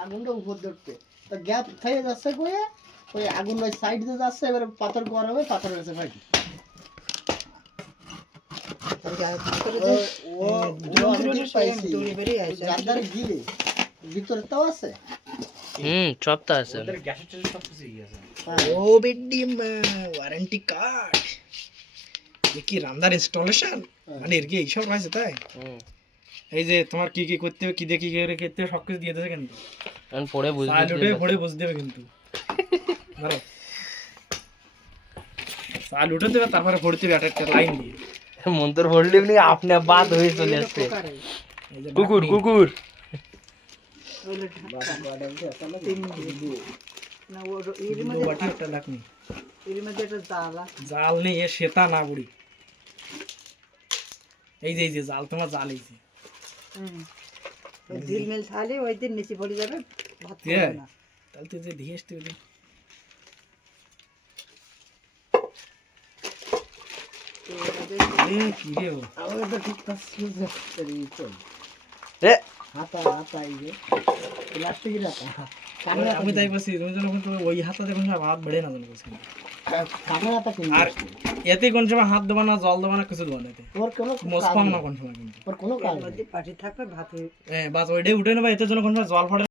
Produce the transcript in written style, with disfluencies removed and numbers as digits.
আগুনটা উপর ধরতে তো গ্যাপ খেয়ে যাচ্ছে কয়ে ওই আগুন ওই সাইড দিয়ে যাচ্ছে এবারে পাথর গরমে পাথর হয়েছে ভাই ভিতরে তাও আছে সবটা আছে ও বেডি ওয়ারেন্টি কার্ড কি রান্নার ইনস্টলেশন মানে এর কি এইসব রয়েছে তাই এই যে তোমার কি কি করতে হবে কি দেখি কি করে করতে হবে সবকিছু দিয়ে দেবে কিন্তু এখন পরে বুঝবি পড়ে বুঝতে হবে কিন্তু ধরো সাল উঠে দেবে তারপরে পড়তে হবে একটা লাইন দিয়ে মন্তর পড়লে এমনি আপনি বাদ হয়ে চলে আসছে কুকুর কুকুর জাল নেই এ সেতা না বুড়ি এই যে জাল তোমার জাল এই যে ঝিলমিল ছালে ওই দিন নিচে পড়ে যাবে ভাত হ্যাঁ খাবে না তাহলে তুই যে দিয়ে আসতে হবে কি রে ও আমার তো ঠিক পাচ্ছি রে হাতা হাতা এই যে প্লাস্টিকের হাতা আমি তাই বলছি তুমি যখন তুমি ওই হাতটা দেখুন হাত বেড়ে না জানো বলছি কাঠের হাতা কিনবি আর এতে কোন সময় হাত দেবা না জল দেবা না কিছু দেবা না এতে ওর কোনো মস্পাম না কোন সময় কিন্তু ওর কোনো কাজ নেই মধ্যে পাটি থাকবে ভাত হয়ে হ্যাঁ বাস ওইটাই উঠে নেবা এতে জন্য কোন সময় জল পড়ে